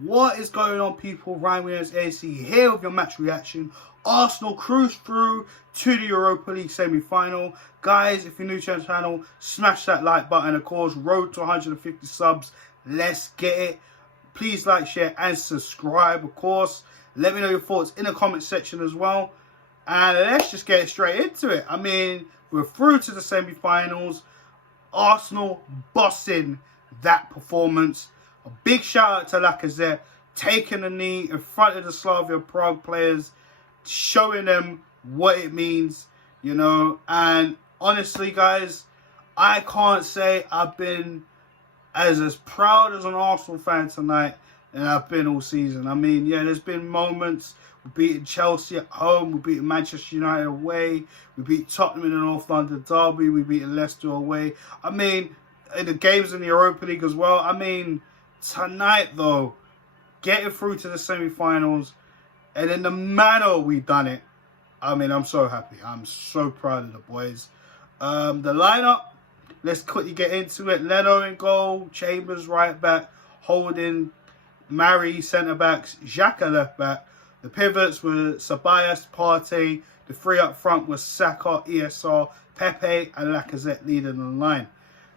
What is going on, people? Ryan Williams AC here with your match reaction. Arsenal cruise through to the Europa League semi-final. Guys, if you're new to the channel, smash that like button. Of course, road to 150 subs. Let's get it. Please like, share, and subscribe, of course. Let me know your thoughts in the comment section as well. And let's just get straight into it. I mean, we're through to the semi-finals. Arsenal bossing that performance. A big shout out to Lacazette, taking a knee in front of the Slavia Prague players, showing them what it means, you know. And honestly, guys, I can't say I've been as proud as an Arsenal fan tonight than I've been all season. I mean, yeah, there's been moments. We beat Chelsea at home, we beat Manchester United away, we beat Tottenham in the North London derby, we beat Leicester away. I mean, in the games in the Europa League as well. I mean, tonight, though, getting through to the semi-finals and in the manner we done it, I mean, I'm so happy. I'm so proud of the boys. The lineup, let's quickly get into it. Leno in goal, Chambers right back, Holding, Mari centre-backs, Xhaka left back. The pivots were Ceballos, Partey. The three up front was Saka, ESR, Pepe, and Lacazette leading the line.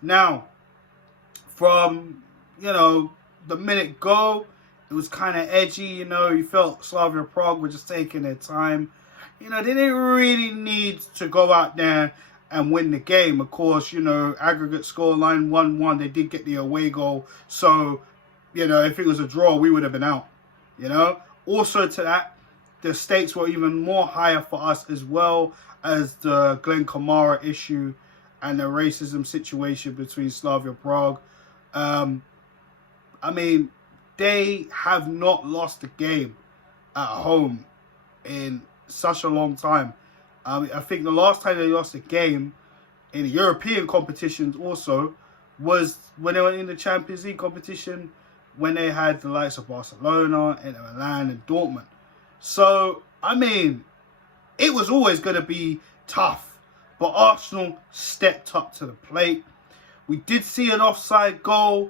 Now, from, you know, the minute go, it was kind of edgy, you know. You felt Slavia Prague were just taking their time. You know, they didn't really need to go out there and win the game. Of course, you know, aggregate scoreline 1-1. They did get the away goal. So, you know, if it was a draw, we would have been out, you know. Also to that, the stakes were even more higher for us as well as the Glenn Kamara issue and the racism situation between Slavia Prague. I mean, they have not lost a game at home in such a long time. I think the last time they lost a game in the European competitions also was when they were in the Champions League competition, when they had the likes of Barcelona, Inter Milan, and Dortmund. So, I mean, it was always going to be tough. But Arsenal stepped up to the plate. We did see an offside goal.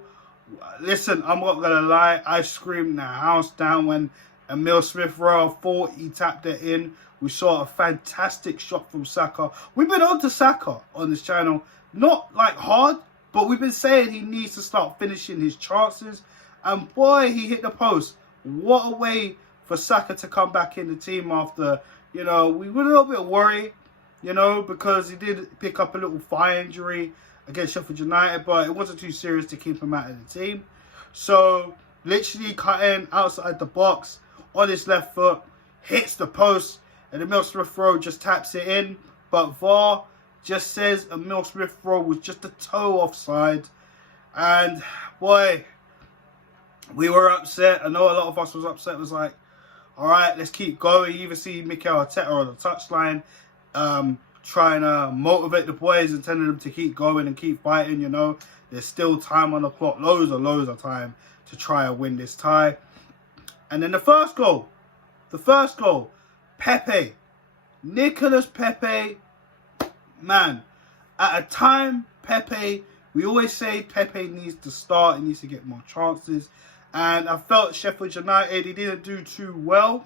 Listen, I'm not going to lie. I screamed the house down when Emil Smith-Rowe thought he tapped it in. We saw a fantastic shot from Saka. We've been on to Saka on this channel. Not like hard, but we've been saying he needs to start finishing his chances. And boy, he hit the post. What a way for Saka to come back in the team after, you know, we were a little bit worried, you know, because he did pick up a little thigh injury against Sheffield United, but it wasn't too serious to keep him out of the team. So, literally cutting outside the box on his left foot, hits the post, and Emil Smith-Rowe just taps it in. But VAR just says Emil Smith-Rowe was just a toe offside. And, boy, we were upset. I know a lot of us was upset. It was like, all right, let's keep going. You even see Mikel Arteta on the touchline trying to motivate the boys and telling them to keep going and keep fighting, you know. There's still time on the clock, loads of time to try and win this tie. And then the first goal, Pepe, Nicolas Pepe, man, at a time, Pepe, we always say Pepe needs to start, he needs to get more chances. And I felt Sheffield United, he didn't do too well,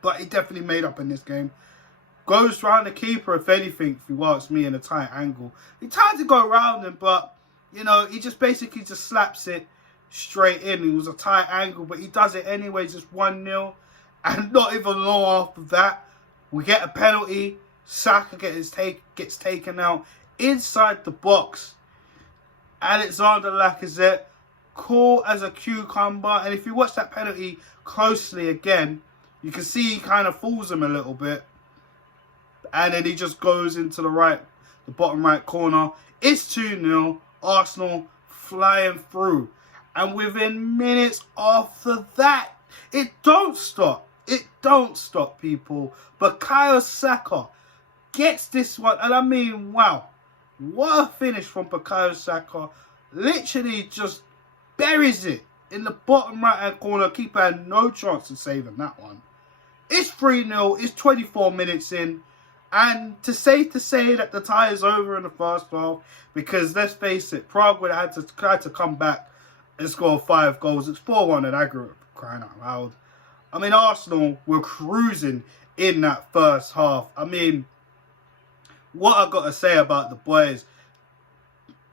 but he definitely made up in this game. Goes round the keeper, if anything, if you ask me, in a tight angle. He tried to go around him, but, you know, he just basically just slaps it straight in. It was a tight angle, but he does it anyway, just 1-0. And not even long after that, we get a penalty. Saka gets taken out inside the box. Alexander Lacazette, cool as a cucumber. And if you watch that penalty closely again, you can see he kind of fools him a little bit. And then he just goes into the bottom right corner. It's 2-0. Arsenal flying through. And within minutes after that, it don't stop. It don't stop, people. Bukayo Saka gets this one. And I mean, wow. What a finish from Bukayo Saka. Literally just buries it in the bottom right-hand corner. Keeper had no chance of saving that one. It's 3-0. It's 24 minutes in. And to say that the tie is over in the first half, because let's face it, Prague would have had to come back and scored 5 goals. It's 4-1 at aggregate, crying out loud. I mean, Arsenal were cruising in that first half. I mean, what I got to say about the boys,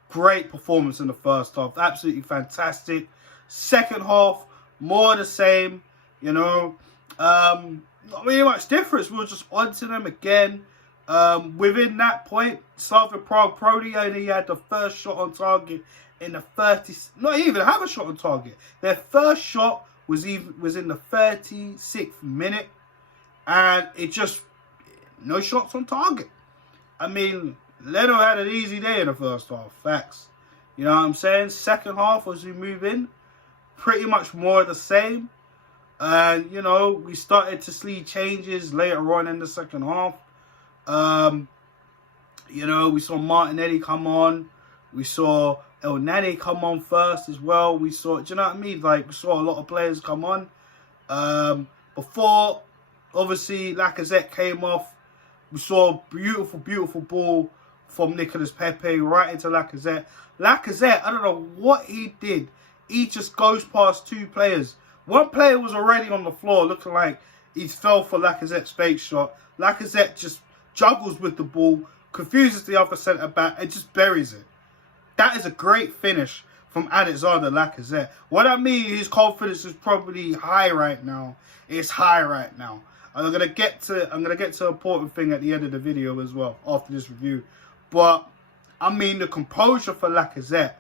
great performance in the first half. Absolutely fantastic. Second half, more the same, you know. Not really much difference. We were just onto them again. Within that point, Slavia Prague probably only had the first shot on target in the 30. Not even have a shot on target. Their first shot was in the 36th minute, and it just no shots on target. I mean, Leno had an easy day in the first half. Facts. You know what I'm saying? Second half, as we move in, pretty much more of the same. And, you know, we started to see changes later on in the second half. You know, we saw Martinelli come on. We saw El Nani come on first as well. We saw, do you know what I mean? Like, we saw a lot of players come on. Before, obviously, Lacazette came off. We saw a beautiful, beautiful ball from Nicolas Pepe right into Lacazette. Lacazette, I don't know what he did. He just goes past 2 players. One player was already on the floor looking like he fell for Lacazette's fake shot. Lacazette just juggles with the ball, confuses the other centre-back, and just buries it. That is a great finish from Alexander Lacazette. What I mean, his confidence is probably high right now. It's high right now. I'm gonna get to an important thing at the end of the video as well after this review. But I mean, the composure for Lacazette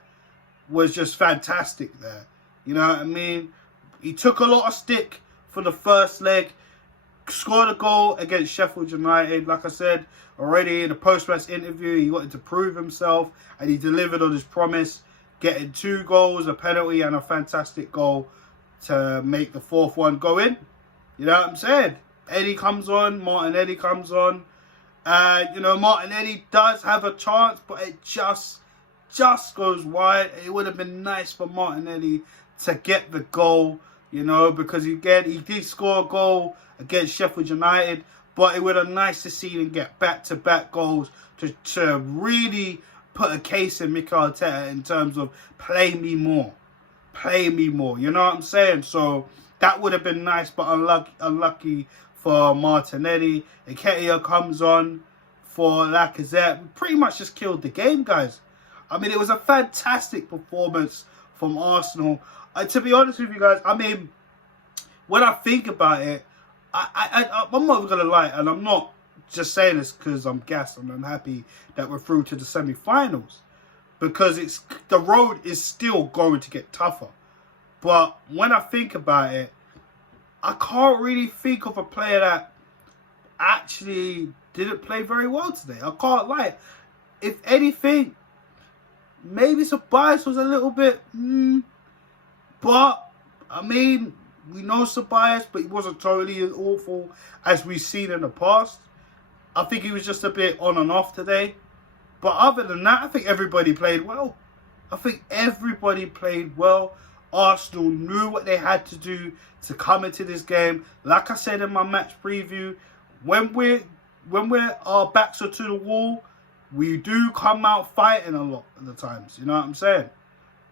was just fantastic there. You know what I mean? He took a lot of stick for the first leg, scored a goal against Sheffield United. Like I said already in the post-match interview, he wanted to prove himself, and he delivered on his promise, getting 2 goals, a penalty, and a fantastic goal to make the 4th one go in. You know what I'm saying? Eddie comes on, Martinelli comes on. You know, Martinelli does have a chance, but it just goes wide. It would have been nice for Martinelli to get the goal, you know, because again, he did score a goal against Sheffield United, but it would have been nice to see him get back-to-back goals to really put a case in Mikel Arteta in terms of play me more. Play me more. You know what I'm saying? So that would have been nice, but unlucky for Martinelli. Nketiah comes on for Lacazette. We pretty much just killed the game, guys. I mean, it was a fantastic performance from Arsenal. To be honest with you guys, I mean, when I think about it, I'm not going to lie, and I'm not just saying this because I'm gassed and I'm happy that we're through to the semi-finals, because the road is still going to get tougher. But when I think about it, I can't really think of a player that actually didn't play very well today. I can't lie. If anything, maybe Ceballos was a little bit... But, I mean, we know Ceballos, but he wasn't totally as awful as we've seen in the past. I think he was just a bit on and off today. But other than that, I think everybody played well. I think everybody played well. Arsenal knew what they had to do to come into this game. Like I said in my match preview, when our backs are to the wall, we do come out fighting a lot of the times. You know what I'm saying?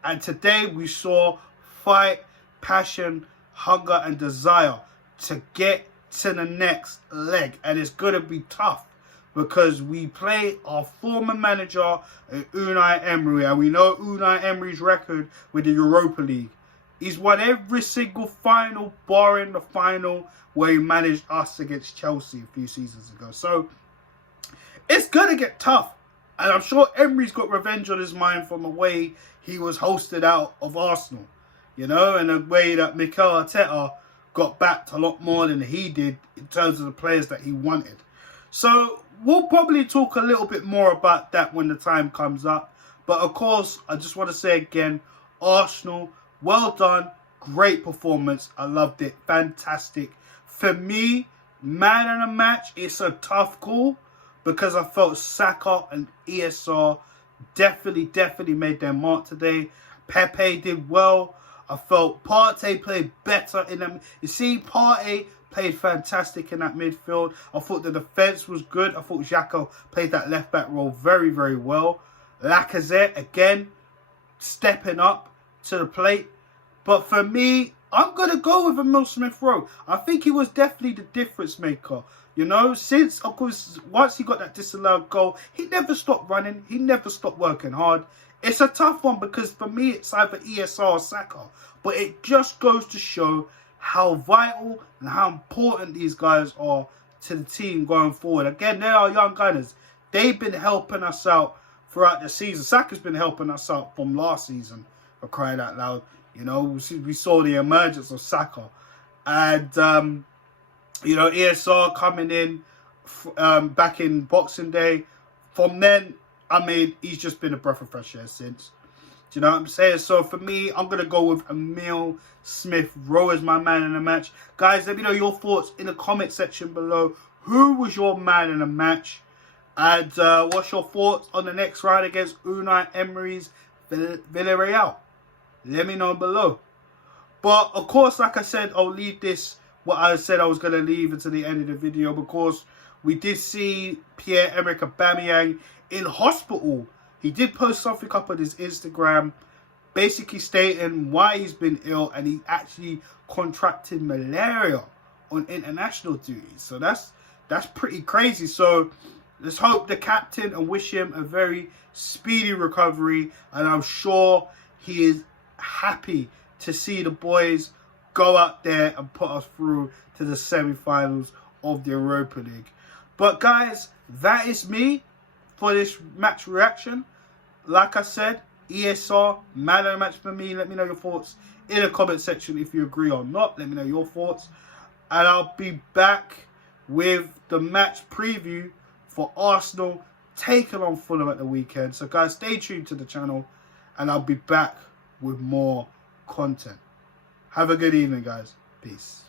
And today we saw fight, passion, hunger, and desire to get to the next leg. And it's going to be tough because we play our former manager, Unai Emery. And we know Unai Emery's record with the Europa League. He's won every single final, barring the final where he managed us against Chelsea a few seasons ago. So it's going to get tough. And I'm sure Emery's got revenge on his mind from the way he was hosted out of Arsenal. You know, and the way that Mikel Arteta got backed a lot more than he did in terms of the players that he wanted. So we'll probably talk a little bit more about that when the time comes up. But of course, I just want to say again, Arsenal, well done. Great performance. I loved it. Fantastic. For me, man of the match, it's a tough call because I felt Saka and ESR definitely made their mark today. Pepe did well. I felt Partey played better in them. You see, Partey played fantastic in that midfield. I thought the defence was good. I thought Xhaka played that left-back role very well. Lacazette, again, stepping up. to the plate. But for me, I'm going to go with Emil Smith-Rowe. I think he was definitely the difference maker. You know, since, of course, once he got that disallowed goal, he never stopped running. He never stopped working hard. It's a tough one because for me, it's either ESR or Saka. But it just goes to show how vital and how important these guys are to the team going forward. Again, they are young gunners. They've been helping us out throughout the season. Saka's been helping us out from last season, for crying out loud. You know, we saw the emergence of Saka. And, you know, ESR coming in back in Boxing Day. From then, I mean, he's just been a breath of fresh air since. Do you know what I'm saying? So for me, I'm going to go with Emil Smith-Rowe as my man in the match. Guys, let me know your thoughts in the comment section below. Who was your man in the match? And what's your thoughts on the next round against Unai Emery's Villarreal? Let me know below. But, of course, like I said, I'll leave this, what I said I was going to leave until the end of the video. Because we did see Pierre-Emerick Aubameyang in hospital. He did post something up on his Instagram, basically stating why he's been ill. And he actually contracted malaria on international duty. So that's pretty crazy. So let's hope the captain and wish him a very speedy recovery. And I'm sure he is happy to see the boys go out there and put us through to the semi-finals of the Europa League. But guys, that is me for this match reaction. Like I said, ESR, man of the match for me. Let me know your thoughts in the comment section if you agree or not. Let me know your thoughts. And I'll be back with the match preview for Arsenal taking on Fulham at the weekend. So guys, stay tuned to the channel and I'll be back with more content. Have a good evening, guys. Peace.